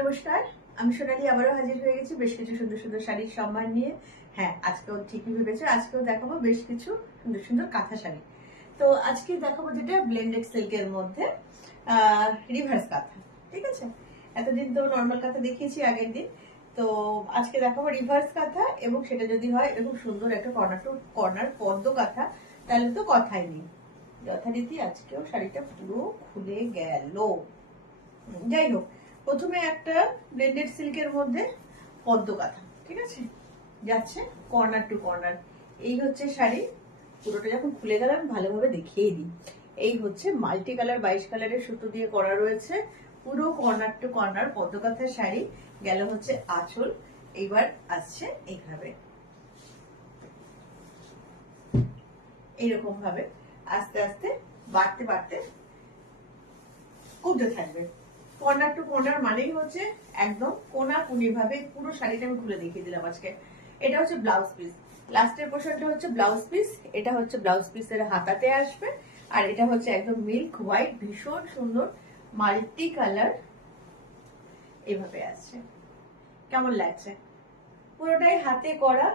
নমস্কার, আমি সোনালি আবারও হাজির হয়ে গেছি বেশ কিছু সুন্দর সুন্দর শাড়ির সম্মান নিয়ে। হ্যাঁ, আজকেও ঠিকই ভেবেছো, আজকেও দেখাবো বেশ কিছু সুন্দর সুন্দর কাঁথা শাড়ি। তো আজকে দেখাবো যেটা ব্লেন্ডেড সিল্কের মধ্যে রিভার্স কাঁথা। ঠিক আছে, এতদিন তো নর্মাল কাঁথা দেখিয়েছি আগের দিন। তো আজকে দেখাবো রিভার্স কাঁথা, এবং সেটা যদি হয় এরকম সুন্দর একটা কর্নার টু কর্নার পদ্ম কাঁথা, তাহলে তো কথাই নেই। যথারীতি আজকেও শাড়িটা পুরো খুলে গেল। যাই হোক, প্রথমে একটা ব্লেন্ডেড সিল্কের মধ্যে পদ্ম কাঁথা। ঠিক আছে, যাচ্ছে কর্নার টু কর্নার। এই হচ্ছে শাড়ি। পুরোটা যখন খুলে গেল আমি ভালোভাবে দেখিয়ে দিই। এই হচ্ছে মাল্টি কালার 22 কালারের সুতো দিয়ে করা রয়েছে পুরো কর্নার টু কর্নার পদ্ম কাঁথার শাড়ি। গেল হচ্ছে আঁচল। এইবার আসছে এইভাবে, এইরকম ভাবে আস্তে আস্তে বাড়তে বাড়তে কমতে থাকবে। কর্নার টু কর্নার মানেই হচ্ছে একদম কোনাকুনি ভাবে পুরো শাড়িটা আমি খুলে দেখিয়ে দিলাম আজকে। এটা হচ্ছে ব্লাউজ পিস, লাস্টের পোর্শনটা হচ্ছে ব্লাউজ পিস। এটা হচ্ছে ব্লাউজ পিসের হাতাতে আসবে, আর এটা হচ্ছে একদম মিল্ক হোয়াইট ভীষণ সুন্দর মাল্টি কালার এভাবে আসছে। কেমন লাগছে? পুরোটাই হাতে করা,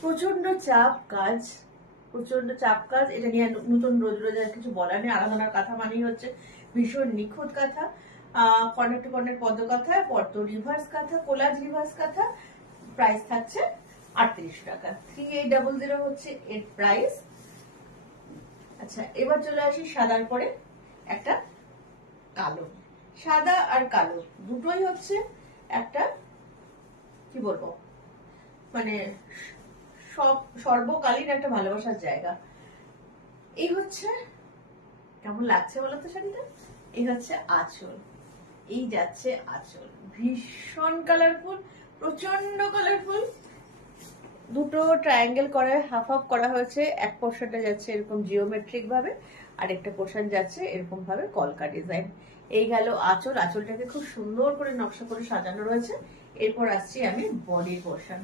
প্রচন্ড চাপ কাজ, প্রচন্ড চাপ কাজ। এটা নিয়ে নতুন রোজ রোজ আর কিছু বলার নেই। আরাধনার কথা মানেই হচ্ছে ভীষণ নিখুঁত কাঁথা। কর্নার টু কর্নার পদ্ম কাঁথা, পদ্ম রিভার্স কাঁথা, কোলাজ রিভার্স কাঁথা। প্রাইস থাকছে 38 টাকা। 3800 হচ্ছে এর প্রাইস। আচ্ছা, এবার চলে আসি সাদার পরে একটা কালো। সাদা আর কালো দুটোই হচ্ছে একটা, কি বলবো, মানে সর্বকালীন একটা ভালোবাসার জায়গা। এই হচ্ছে, কেমন লাগছে বলো তো শাড়িটা? এই হচ্ছে আঁচল, এই যাচ্ছে আঁচল। ভীষণ কালারফুল, প্রচন্ড কালারফুল। দুটো ট্রায়াঙ্গেল করে হাফ হাফ করা হয়েছে। এক পোর্শনটা যাচ্ছে এরকম জিওমেট্রিক ভাবে, আর একটা পোর্শন যাচ্ছে এরকম ভাবে কলকা ডিজাইন। এই গেল আঁচল। আঁচলটাকে খুব সুন্দর করে নকশা করে সাজানো রয়েছে। এরপর আসছি আমি বডির পোর্শন।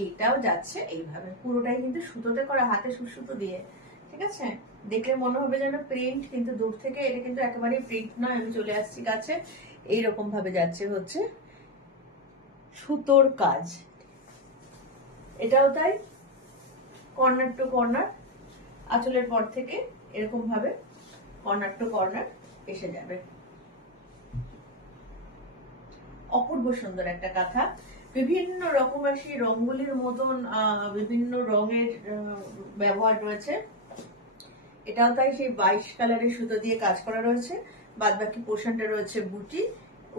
এইটাও যাচ্ছে এইভাবে, পুরোটাই কিন্তু সুতোতে করা, হাতে সুতো দিয়ে। ঠিক আছে, দেখলে মনে হবে যেন প্রিন্ট, কিন্তু দূর থেকে এটা কিন্তু একেবারেই প্রিন্ট নয়। আমি চলে আসছি কাছে, এইরকম ভাবে যাচ্ছে হচ্ছে সুতোর কাজ। এটাও তাই, কর্নার টু কর্নার, আঁচলের পর থেকে এরকম ভাবে কর্নার টু কর্নার এসে যাবে। অপূর্ব সুন্দর একটা কাঁথা। বিভিন্ন রকমের সেই রঙগুলির মতন বিভিন্ন রঙের ব্যবহার রয়েছে। এটাও তাই, সেই 22 কালারের সুতো দিয়ে কাজ করা রয়েছে। বাদ বাকি পোর্শনটা রয়েছে বুটি,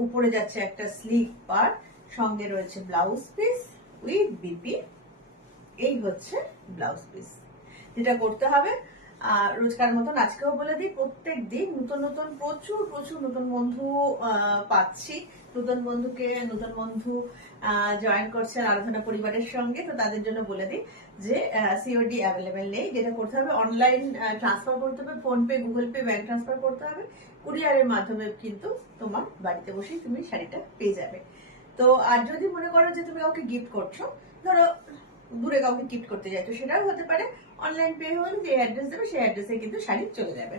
উপরে যাচ্ছে একটা স্লিভ পার্ট, সঙ্গে রয়েছে ব্লাউজ পিস উইথ বিপি। এই হচ্ছে ব্লাউজ পিস। যেটা করতে হবে রোজকার মতন আজকেও বলে দিই, প্রত্যেক দিন নতুন নতুন প্রচুর প্রচুর নতুন বন্ধু পাচ্ছি। নতুন বন্ধু জয়েন করছেন আরাধনা পরিবারের সঙ্গে। তো তাদের জন্য বলে দিই যে সিওডি অ্যাভেলেবেল নেই। যেটা করতে হবে অনলাইন ট্রান্সফার করতে হবে, PhonePe, Google pay, bank transfer করতে হবে। কুরিয়ারের মাধ্যমে কিন্তু তোমার বাড়িতে বসেই তুমি শাড়িটা পেয়ে যাবে। তো আর যদি মনে করো যে তুমি কাউকে গিফট করছো, ধরো দূরে কাউকে গিফট করতে যাই, তো সেটাও হতে পারে। অনলাইন পে হলে যে অ্যাড্রেস দেবে সেই অ্যাড্রেসে কিন্তু শাড়ি চলে যাবে,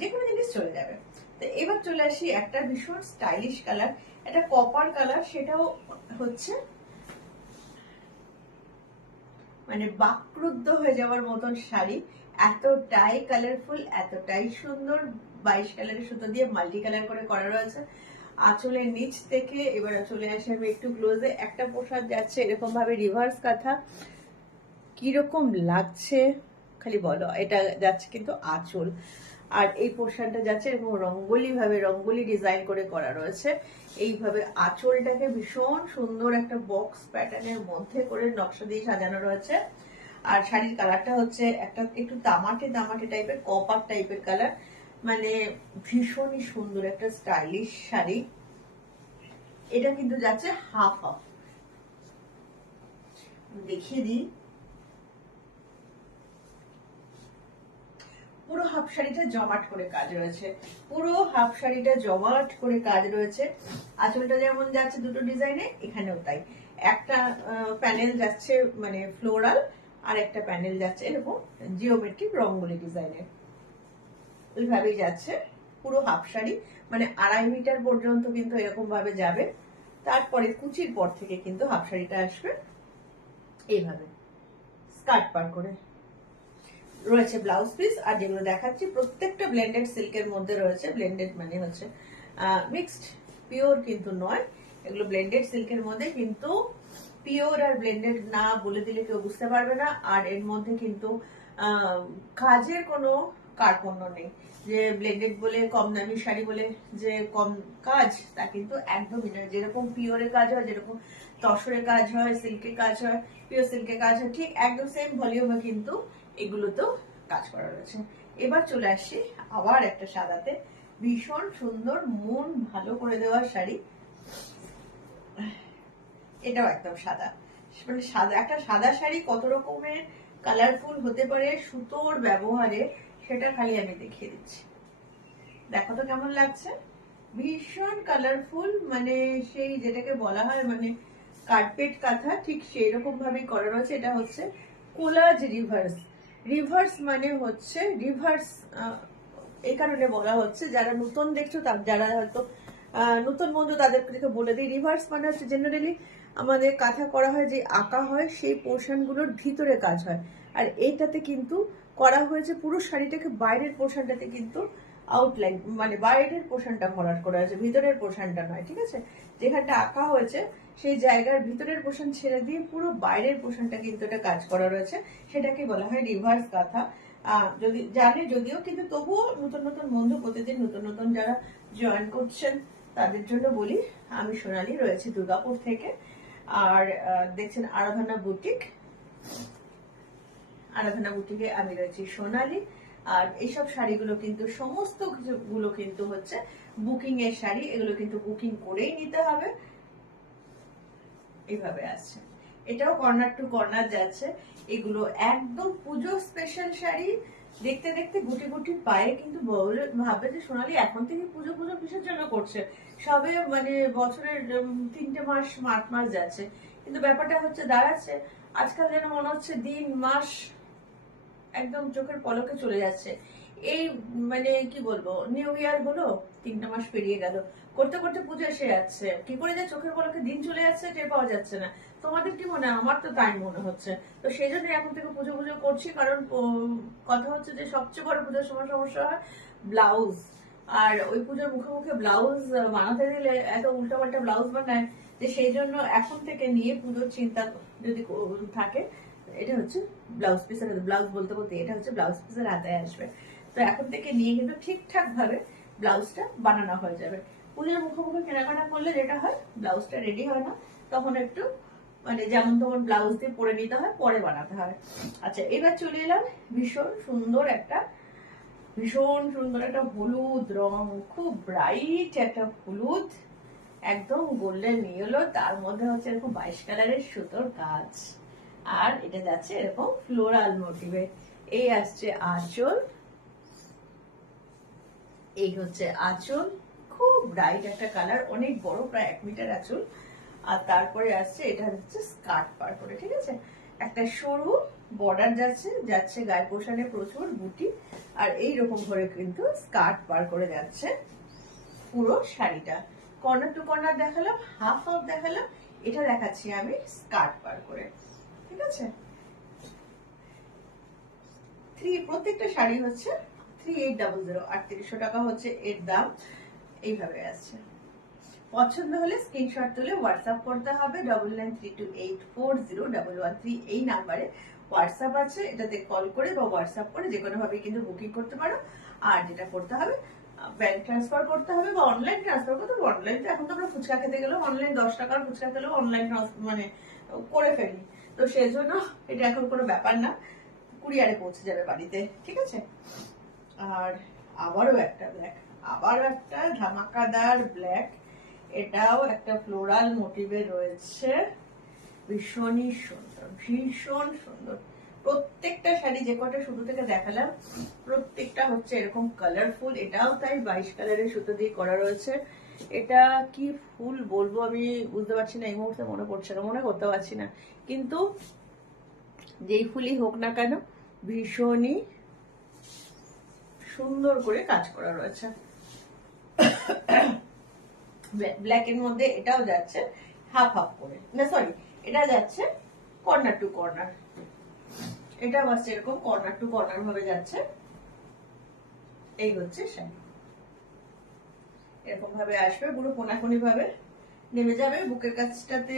যে কোনো জিনিস চলে যাবে। তো এবার চলে আসি একটা ভীষণ স্টাইলিশ কালার, একটা কপার কালার। সেটাও হচ্ছে মানে বাকরুদ্ধ হয়ে যাওয়ার মতন শাড়ি। এতটাই কালারফুল, এতটাই সুন্দর। 22 কালারের সুতো দিয়ে মাল্টি কালার করে করা রয়েছে। আঁচলের নিচ থেকে এবার চলে আসি আমি একটু ক্লোজে। একটা পোশাক যাচ্ছে এরকম ভাবে রিভার্স কাঁথা। কিরকম লাগছে খালি বলো। এটা যাচ্ছে কিন্তু আঁচল, আর এই পোর্শনটা যাচ্ছে এরকম রঙ্গোলি ডিজাইন করে করা রয়েছে। এইভাবে আঁচলটাকে ভীষণ সুন্দর একটা বক্স প্যাটার্নের মধ্যে করে নকশা দিয়ে সাজানো রয়েছে। আর শাড়ির কালারটা হচ্ছে একটা একটু তামাটে তামাটে টাইপের, কপার টাইপের কালার। মানে ভীষণই সুন্দর একটা স্টাইলিশ শাড়ি। এটা কিন্তু যাচ্ছে হাফ হাফ, দেখিয়ে দিই। পুরো হাফ শাড়িটা জমাট করে কাজ রয়েছে, পুরো হাফ শাড়িটা জমাট করে কাজ রয়েছে। আঁচলটা যেমন যাচ্ছে দুটো ডিজাইনে, এখানেও তাই। একটা প্যানেল যাচ্ছে মানে ফ্লোরাল, আর একটা প্যানেল যাচ্ছে এরকম জিওমেট্রিক রঙ্গোলি ডিজাইনের। ওইভাবেই যাচ্ছে পুরো হাফ শাড়ি, মানে 2.5 মিটার পর্যন্ত কিন্তু এরকম ভাবে যাবে। তারপরে কুচির পর থেকে কিন্তু হাফ শাড়িটা আসবে এইভাবে স্কার্ট পার করে। রয়েছে ব্লাউজ পিস, আর যেগুলো দেখাচ্ছি প্রত্যেকটা ব্লেন্ডেড সিল্কের মধ্যে রয়েছে। ব্লেন্ডেড মানে হচ্ছে মিক্সড, পিওর কিন্তু নয়, এগুলো ব্লেন্ডেড সিল্কের মধ্যে, কিন্তু পিওর আর ব্লেন্ডেড না বলে দিলে কেউ বুঝতে পারবে না। আর এর মধ্যে কিন্তু কাজের কোনো কার্পণ্য নেই, যে ব্লেন্ডেড বলে কম দামি শাড়ি বলে যে কম কাজ, তা কিন্তু একদমই নয়। যেরকম পিওরে কাজ হয়, যেরকম তসরে কাজ হয়, সিল্কে কাজ হয়, পিওর সিল্কে কাজ হয়, ঠিক একদম সেম ভলিউমে কিন্তু এগুলোতেও কাজ করা রয়েছে। এবার চলে আসছি আবার একটা সাদাতে, ভীষণ সুন্দর মন ভালো করে দেওয়া শাড়ি। এটাও একদম সাদা, মানে সাদা একটা সাদা শাড়ি কত রকমের কালারফুল হতে পারে সুতোর ব্যবহারে, সেটা খালি আমি দেখিয়ে দিচ্ছি। দেখো তো কেমন লাগছে, ভীষণ কালারফুল, মানে সেই যেটাকে বলা হয় মানে কার্পেট কাঁথা, ঠিক সেই রকম ভাবেই করা রয়েছে। এটা হচ্ছে কোলাজ রিভার্স। রিভার্স মানে হচ্ছে রিভার্স, এই কারণে বলা হচ্ছে, যারা নতুন দেখছো, যারা হয়তো নতুন বন্ধু তাদেরকে বলে দিই, রিভার্স মানে হচ্ছে জেনারেলি আমাদের কাঁথা করা হয় যে আঁকা হয় সেই পোর্শনগুলোর ভিতরে কাজ হয়, আর এইটাতে কিন্তু করা হয়েছে পুরো শাড়িটাকে বাইরের পোর্শনটাতে কিন্তু আউটলাইন, মানে বাইরের পোর্শনটা ভরাট করা হয়েছে, ভিতরের পোর্শনটা নয়, ঠিক আছে। যেখানটা আঁকা হয়েছে সেই জায়গার ভিতরের পোর্শন ছেড়ে দিয়ে পুরো বাইরের পোর্শনটা কিন্তু এটা কাজ করা রয়েছে, সেটাকে বলা হয় রিভার্স কাঁথা। যদি জানে যদিও, কিন্তু তবুও নতুন নতুন বন্ধু প্রতিদিন নতুন নতুন যারা জয়েন করছেন তাদের জন্য বলি, আমি সোনালী, রয়েছে দুর্গাপুর থেকে, আর দেখছেন আরাধনা বুটিক। আরাধনা বুটিকে আমি রয়েছি সোনালী। আর এইসব শাড়িগুলো কিন্তু সমস্ত গুলো কিন্তু হচ্ছে বুকিং এর শাড়ি, এগুলো কিন্তু বুকিং করেই নিতে হবে। এইভাবে আছে, এটাও কর্নার টু কর্নার যাচ্ছে। এগুলো একদম পুজো স্পেশাল শাড়ি। দেখতে দেখতে গুটি গুটি পায়ে কিন্তু ভাববে যে সোনালী এখন থেকে পুজো পুজো কিসের জন্য করছে, সবে মানে বছরের 3টে মাস 8 মাস যাচ্ছে, কিন্তু ব্যাপারটা হচ্ছে দাঁড়াচ্ছে আজকাল যেন মনে হচ্ছে দিন মাস একদম চোখের পলকে চলে যাচ্ছে। এই মানে কি বলবো, নিউ ইয়ার হলো, 3টে মাস পেরিয়ে গেল, করতে করতে পুজো এসে যাচ্ছে, কি করে যে চোখের পলকে দিন চলে যাচ্ছে টের পাওয়া যাচ্ছে না। তোমাদের কি মনে হয়? আমার তো তাই মনে হচ্ছে। তো সেই জন্য এখন থেকে পুজো পুজো করছি, কারণ কথা হচ্ছে যে সবচেয়ে বড় পুজোর সময় সমস্যা হয় ব্লাউজ, আর ওই পুজোর মুখে মুখে ব্লাউজ বানাতে দিলে এত উল্টাপাল্টা ব্লাউজ বানায়, যে সেই জন্য এখন থেকে নিয়ে পুজোর চিন্তা যদি থাকে, এটা হচ্ছে ব্লাউজ পিসের, ব্লাউজ বলতে বলতে এটা হচ্ছে ব্লাউজ পিসের হাতে আসবে। তো এখন থেকে নিয়ে কিন্তু ঠিকঠাক ভাবে ব্লাউজটা বানানো হয়ে যাবে। পুজোর মুখে মুখে কেনাকাটা করলে যেটা হয় ব্লাউজটা রেডি হয় না, তখন একটু মানে যেমন তখন ব্লাউজ দিয়ে পরে নিতে হয়, পরে বানাতে হয়। আচ্ছা, এবার চলে এলাম ভীষণ সুন্দর একটা হলুদ রং, খুব ব্রাইট একটা হলুদ, একদম গোল্ডেন ইয়েলো, তার মধ্যে হচ্ছে এরকম 22 কালারের সুতোর কাজ, আর এটা যাচ্ছে এরকম ফ্লোরাল মোটিভে। এই আসছে আঁচল, এই হচ্ছে আঁচল, খুব ব্রাইট একটা কালার, অনেক বড়, প্রায় 1 মিটার আঁচল। আর তারপরে আসছে এটা হচ্ছে স্কার্ট পার করে, ঠিক আছে, একটা সরু বর্ডার যাচ্ছে গায়ে পোষণে প্রচুর বুটি, আর এইরকম করে কিন্তু স্কার্ট পার করে যাচ্ছে পুরো শাড়িটা। কর্নার টু কর্নার দেখালাম, হাফ হাফ দেখালাম, এটা দেখাচ্ছি আমি স্কার্ট পার করে, ঠিক আছে। প্রত্যেকটা শাড়ি হচ্ছে 3800, 3800 টাকা হচ্ছে এর দাম। এইভাবে আছে, পছন্দ হলে স্ক্রিনশট তুলে হোয়াটসঅ্যাপ করতে হবে 9932840113, এই নাম্বারে হোয়াটসঅ্যাপ আছে, এটাতে কল করে বা হোয়াটসঅ্যাপ করে যে কোনো ভাবে কিন্তু বুকিং করতে পারো। আর যেটা করতে হবে, ব্যাংক ট্রান্সফার করতে হবে বা অনলাইন ট্রান্সফার করতে হবে। অনলাইন তো এখন তো আমরা ফুচকা খেতে গেলেও অনলাইন, 10 টাকার ফুচকা খেলেও অনলাইন মানে করে ফেলি, তো সেই জন্য এটা এখন কোনো ব্যাপার না, কুরিয়ারে পৌঁছে যাবে বাড়িতে, ঠিক আছে। আর আবারও একটা ধামাকাদার ব্ল্যাক, এটাও একটা ফ্লোরাল মোটিভে রয়েছে, ভীষণই সুন্দর, ভীষণ সুন্দর। প্রত্যেকটা শাড়ি যে কটা শুরু থেকে দেখালাম প্রত্যেকটা হচ্ছে এরকম কালারফুল, এটাও তাই 22 কালারের সুতো দিয়ে করা রয়েছে। এটা কি ফুল বলবো আমি বুঝতে পারছি না, এই মুহূর্তে মনে পড়ছে না, মনে করতে পারছি না, কিন্তু যেই ফুলই হোক না কেন ভীষণই সুন্দর করে কাজ করা রয়েছে। ব্ল্যাক এর মধ্যে এটাও যাচ্ছে হাফ হাফ করে, না সরি, এটা যাচ্ছে কর্নার টু কর্নার, এটা বাস এরকম কর্নার টু কর্নার ভাবে যাচ্ছে। এই হচ্ছে শাড়ি, এরকম ভাবে আসবে, পুরো কোনাকুনি ভাবে নেমে যাবে। বুকের কাছটাতে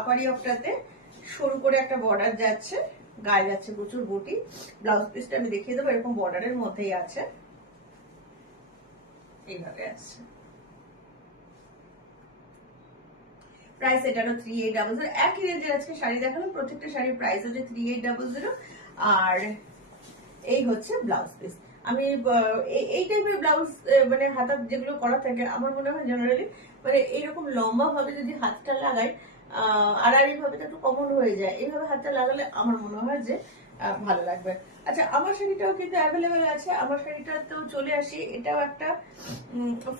আপারি অফটাতে সরু করে একটা বর্ডার যাচ্ছে, গায়ে যাচ্ছে প্রচুর বুটি। ব্লাউজ পিসটা আমি দেখিয়ে দেবো, এরকম বর্ডারের মধ্যেই আছে, এইভাবে আসছে। প্রাইস এটারও 3800। একই রেঞ্জের আজকে শাড়ি দেখালাম, প্রত্যেকটা শাড়ির প্রাইস হচ্ছে 3800। আর এই হচ্ছে ব্লাউজ পিস। আমি এই টাইপের ব্লাউজ মানে হাতা যেগুলো করা থাকে, আমার মনে হয় জেনারেলি মানে এইরকম লম্বা ভাবে যদি হাতটা লাগাই, আড়াআড়ি ভাবে তো একটু কমন হয়ে যায়, এইভাবে হাতটা লাগালে আমার মনে হয় যে ভালো লাগবে। আচ্ছা, আমার শাড়িটাও কিন্তু অ্যাভেলেবেল আছে, আমার শাড়িটাতেও চলে আসি। এটাও একটা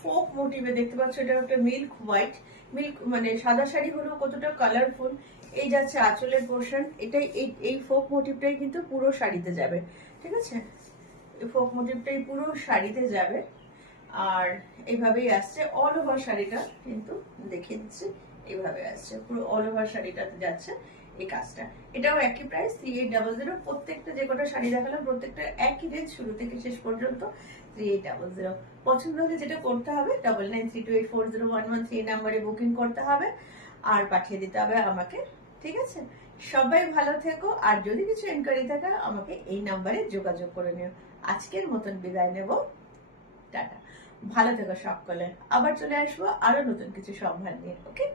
ফোক মোটিভে দেখতে পাচ্ছ, এটা একটা মিল্ক হোয়াইট, মিল্ক মানে সাদা শাড়ি হলেও কতটা কালারফুল। এই যাচ্ছে আঁচলের পোর্শন, এটাই এই ফোক মোটিভটাই কিন্তু পুরো শাড়িতে যাবে, ঠিক আছে, এই ফোক মোটিভটাই পুরো শাড়িতে যাবে। আর এইভাবেই আসছে অল ওভার শাড়িটা, কিন্তু দেখিয়ে দিচ্ছি, এইভাবে আসছে পুরো অল ওভার শাড়িটাতে যাচ্ছে এই কাজটা। এটাও একই প্রাইস 3800। প্রত্যেকটা যে কটা শাড়ি দেখালাম প্রত্যেকটা একই রেঞ্জ, শুরু থেকে শেষ পর্যন্ত 3800। পছন্দ হলে যেটা করতে হবে 9932840113 নাম্বারে বুকিং করতে হবে আর পাঠিয়ে দিতে হবে আমাকে, ঠিক আছে। সবাই ভালো থেকো, আর যদি কিছু এনকোয়ারি থাকে আমাকে এই নাম্বারে যোগাযোগ করে নিও। আজকের মতন বিদায় নেব, টাটা, ভালো থেকো সকলে। আবার চলে আসবো আরো নতুন কিছু সম্ভার নিয়ে, ওকে।